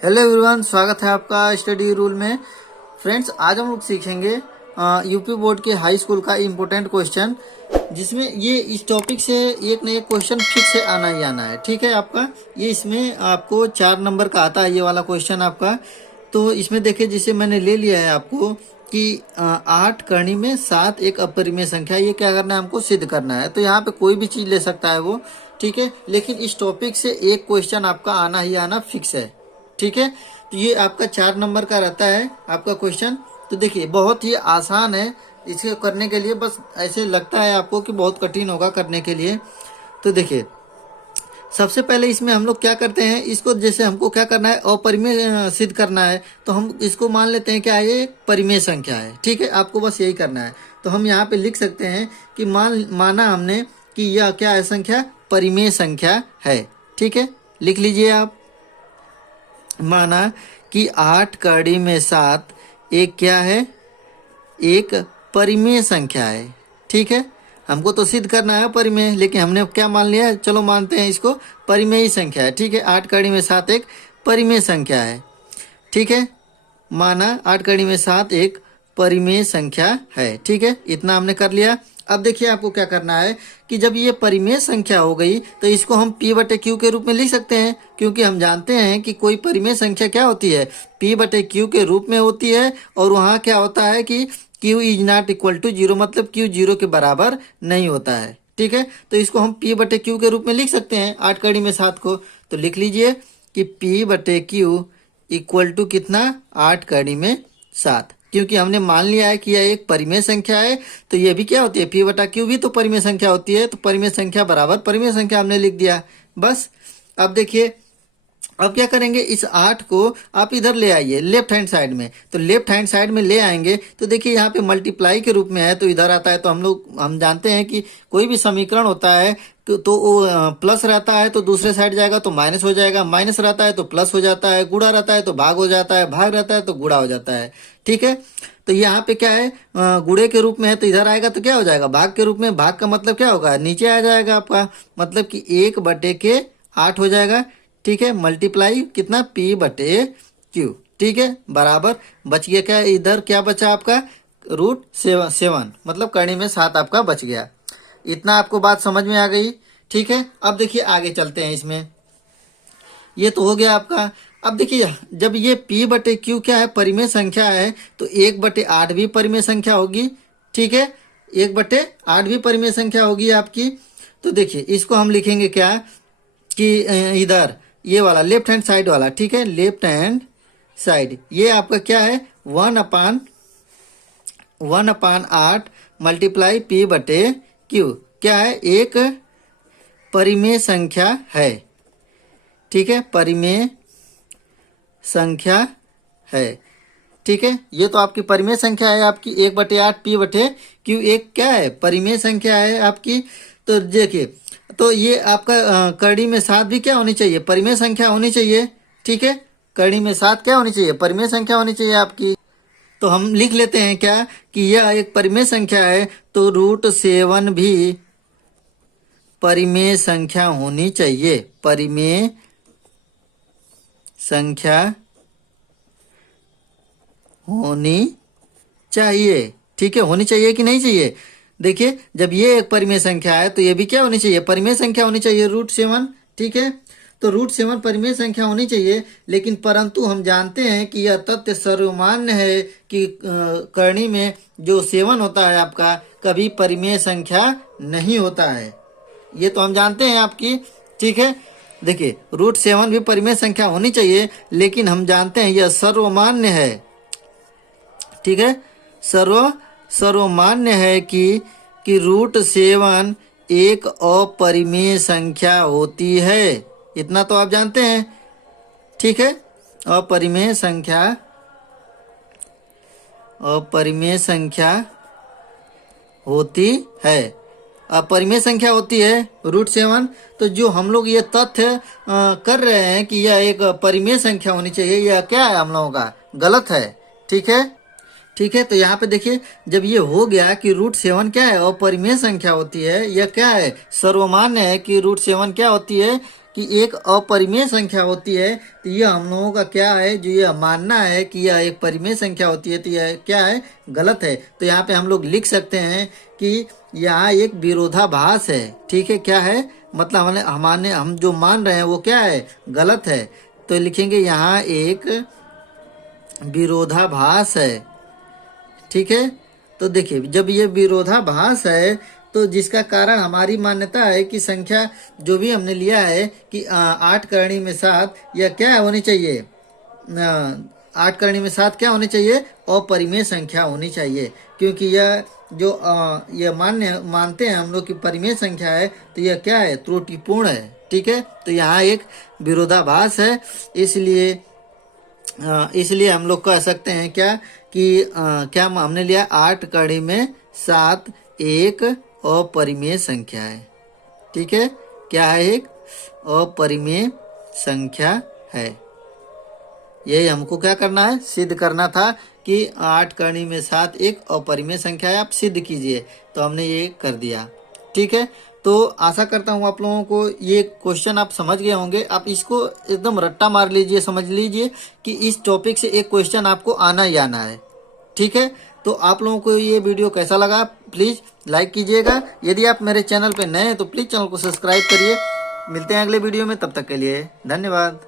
Hello everyone, स्वागत है आपका स्टडी रूल में। फ्रेंड्स, आज हम लोग सीखेंगे यूपी बोर्ड के हाई स्कूल का इम्पोर्टेंट क्वेश्चन, जिसमें ये इस टॉपिक से एक न एक क्वेश्चन फिक्स से आना ही आना है। ठीक है, आपका ये इसमें आपको 4 नंबर का आता है ये वाला क्वेश्चन आपका। तो इसमें देखिए, जिसे मैंने ले लिया है आपको कि 8 करनी में 7 एक अपरिमेय संख्या, ये क्या करना है, हमको सिद्ध करना है। तो यहाँ पे कोई भी चीज़ ले सकता है वो, ठीक है, लेकिन इस टॉपिक से एक क्वेश्चन आपका आना ही आना फिक्स है। ठीक है, तो ये आपका 4 नंबर का रहता है आपका क्वेश्चन। तो देखिए, बहुत ही आसान है इसे करने के लिए, बस ऐसे लगता है आपको कि बहुत कठिन होगा करने के लिए। तो देखिए, सबसे पहले इसमें हम लोग क्या करते हैं, इसको जैसे हमको क्या करना है, अपरिमेय सिद्ध करना है, तो हम इसको मान लेते हैं क्या ये परिमेय संख्या है। ठीक है, आपको बस यही करना है। तो हम यहाँ पे लिख सकते हैं कि माना हमने कि यह क्या है, संख्या परिमेय संख्या है। ठीक है, लिख लीजिए आप। माना कि 8 कड़ी में 7 एक क्या है, एक परिमेय संख्या है। ठीक है, हमको तो सिद्ध करना है परिमेय, लेकिन हमने क्या मान लिया, चलो मानते हैं इसको परिमेय संख्या है। ठीक है, 8 कड़ी में 7 एक परिमेय संख्या है। ठीक है, माना 8 कड़ी में 7 एक परिमेय संख्या है। ठीक है, इतना हमने कर लिया। अब देखिए, आपको क्या करना है कि जब ये परिमेय संख्या हो गई तो इसको हम P/Q के रूप में लिख सकते हैं, क्योंकि हम जानते हैं कि कोई परिमेय संख्या क्या होती है, P/Q के रूप में होती है। और वहाँ क्या होता है कि Q is not equal to 0, मतलब Q 0 के बराबर नहीं होता है। ठीक है, तो इसको हम P/Q के रूप में लिख सकते हैं 8 कड़ी में 7 को। तो लिख लीजिए कि P/Q इक्वल टू कितना, 8 कड़ी में 7। क्योंकि हमने मान लिया है कि यह एक परिमेय संख्या है, तो ये भी क्या होती है, P/Q भी तो परिमेय संख्या होती है। तो परिमेय संख्या बराबर परिमेय संख्या हमने लिख दिया बस। अब देखिए, अब क्या करेंगे, इस 8 को आप इधर ले आइए लेफ्ट हैंड साइड में। तो लेफ्ट हैंड साइड में ले आएंगे तो देखिए, यहाँ पे मल्टीप्लाई के रूप में है तो इधर आता है। तो हम जानते हैं कि कोई भी समीकरण होता है तो वो प्लस रहता है तो दूसरे साइड जाएगा तो माइनस हो जाएगा, माइनस रहता है तो प्लस हो जाता है, गुणा रहता है तो भाग हो जाता है, भाग रहता है तो गुणा हो जाता है। ठीक है, तो यहाँ पे क्या है, गुणे के रूप में है तो इधर आएगा तो क्या हो जाएगा, भाग के रूप में। भाग का मतलब क्या होगा, नीचे आ जाएगा आपका, मतलब कि 1/8 हो जाएगा। ठीक है, मल्टीप्लाई कितना, P/Q। ठीक है, बराबर बच गया क्या, इधर क्या बचा आपका, √7, मतलब कड़ी में 7 आपका बच गया। इतना आपको बात समझ में आ गई। ठीक है, अब देखिए आगे चलते हैं। इसमें ये तो हो गया आपका। अब देखिए, जब ये P/Q क्या है, परिमेय संख्या है, तो 1/8 भी परिमेय संख्या होगी। ठीक है, 1/8 भी परिमेय संख्या होगी आपकी। तो देखिए, इसको हम लिखेंगे क्या कि इधर ये वाला लेफ्ट हैंड साइड वाला, ठीक है, लेफ्ट हैंड साइड ये आपका क्या है, 1/8 मल्टीप्लाई P/Q क्या है, एक परिमेय संख्या है। ठीक है, परिमेय संख्या है। ठीक है, ये तो आपकी परिमेय संख्या है आपकी 1/8 P/Q, एक क्या है, परिमेय संख्या है आपकी। तो देखिए, तो ये आपका कड़ी में 7 भी क्या होनी चाहिए, परिमेय संख्या होनी चाहिए। ठीक है, कड़ी में 7 क्या होनी चाहिए, परिमेय संख्या होनी चाहिए आपकी। तो हम लिख लेते हैं क्या कि यह एक परिमेय संख्या है, तो √7 भी परिमेय संख्या होनी चाहिए, परिमेय संख्या होनी चाहिए। ठीक है, होनी चाहिए कि नहीं चाहिए, देखिए, जब ये एक परिमेय संख्या है तो ये भी क्या होनी चाहिए, परिमेय संख्या होनी चाहिए, √7। ठीक है, तो √7 परिमेय संख्या होनी चाहिए। लेकिन परंतु हम जानते हैं कि यह तथ्य सर्वमान्य है कि करणी में जो 7 होता है आपका, कभी परिमेय संख्या नहीं होता है। ये तो हम जानते हैं आपकी। ठीक है, देखिए, √7 भी परिमेय संख्या होनी चाहिए, लेकिन हम जानते हैं यह सर्वमान्य है। ठीक है, सर्वमान्य है कि √7 एक अपरिमेय संख्या होती है। इतना तो आप जानते हैं। ठीक है, अपरिमेय संख्या होती है, अपरिमेय संख्या होती है √7। तो जो हम लोग ये तथ्य कर रहे हैं कि यह एक परिमेय संख्या होनी चाहिए, यह क्या है, हम लोगों का गलत है। ठीक है, ठीक है, तो यहाँ पे देखिए, जब ये हो गया कि √7 क्या है, अपरिमेय संख्या होती है, यह क्या है, सर्वमान्य है कि √7 क्या होती है, कि एक अपरिमेय संख्या होती है, तो ये हम लोगों का क्या है, जो ये मानना है कि यह एक परिमेय संख्या होती है, तो यह क्या है, गलत है। तो यहाँ पे हम लोग लिख सकते हैं कि यहाँ एक विरोधाभास है। ठीक है, क्या है, मतलब हम जो मान रहे हैं वो क्या है, गलत है। तो लिखेंगे यहाँ एक विरोधाभास है। ठीक है, तो देखिए जब ये विरोधाभास है तो जिसका कारण हमारी मान्यता है कि संख्या जो भी हमने लिया है कि 8 करणी में 7, यह क्या होनी चाहिए, 8 करणी में 7 क्या होनी चाहिए, अपरिमेय संख्या होनी चाहिए। क्योंकि यह जो यह मानते हैं हम लोग कि परिमेय संख्या है, तो यह क्या है, त्रुटिपूर्ण है। ठीक है, तो यहाँ एक विरोधाभास है, इसलिए हम लोग कह सकते हैं क्या कि क्या हमने लिया 8 कड़ी में 7 एक अपरिमेय संख्या है। ठीक है, क्या है, एक अपरिमेय संख्या है। यही हमको क्या करना है, सिद्ध करना था कि 8 करणी में 7 एक अपरिमेय संख्या है, आप सिद्ध कीजिए। तो हमने ये कर दिया। ठीक है, तो आशा करता हूँ आप लोगों को ये क्वेश्चन आप समझ गए होंगे। आप इसको एकदम रट्टा मार लीजिए, समझ लीजिए कि इस टॉपिक से एक क्वेश्चन आपको आना ही आना है। ठीक है, तो आप लोगों को ये वीडियो कैसा लगा प्लीज़ लाइक कीजिएगा। यदि आप मेरे चैनल पे नए हैं तो प्लीज़ चैनल को सब्सक्राइब करिए। मिलते हैं अगले वीडियो में, तब तक के लिए धन्यवाद।